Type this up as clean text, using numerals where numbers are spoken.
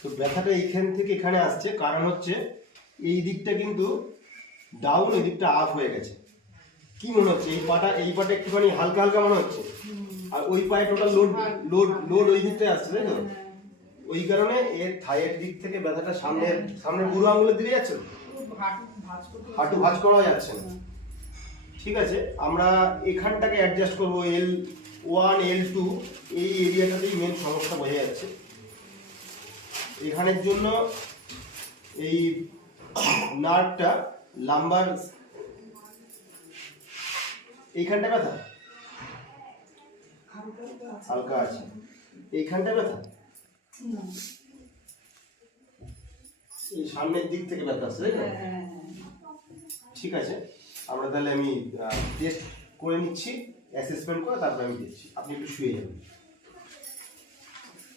তো ব্যথাটা এইখান থেকে এখানে আসছে, কারণ হচ্ছে এই দিকটা কিন্তু ডাউন, এই দিকটা আপ হয়ে গেছে। কি মনে হচ্ছে এই পাটা একটুখানি হালকা হালকা মনে হচ্ছে, আর ওই পায়ে টোটাল লোড লোড লোড ওই দিকটায় আসছে, তাই তো? ওই কারণে এর থাইয়ের দিক থেকে ব্যথাটা সামনে বুড়ো আঙুলের দিকে যাচ্ছে, হাঁটু ভাঁজ করা যাচ্ছে না। ঠিক আছে, আমরা এখানটাকে অ্যাডজাস্ট করবো। L1 L2 এই এরিয়াটাতেই মেন সমস্যা বোঝা যাচ্ছে। এখানের জন্য এই নার্ভটা লাম্বার এইখানটা ব্যথা হালকা আছে, এইখানটা ব্যথা, এই সামনের দিক থেকে ব্যথা আসছে, তাই না? ঠিক আছে, আমরা তাহলে আমি টেস্ট করে নিচ্ছি, অ্যাসেসমেন্ট করে তারপরে আমি দিচ্ছি। আপনি একটু শুয়ে যাবেন।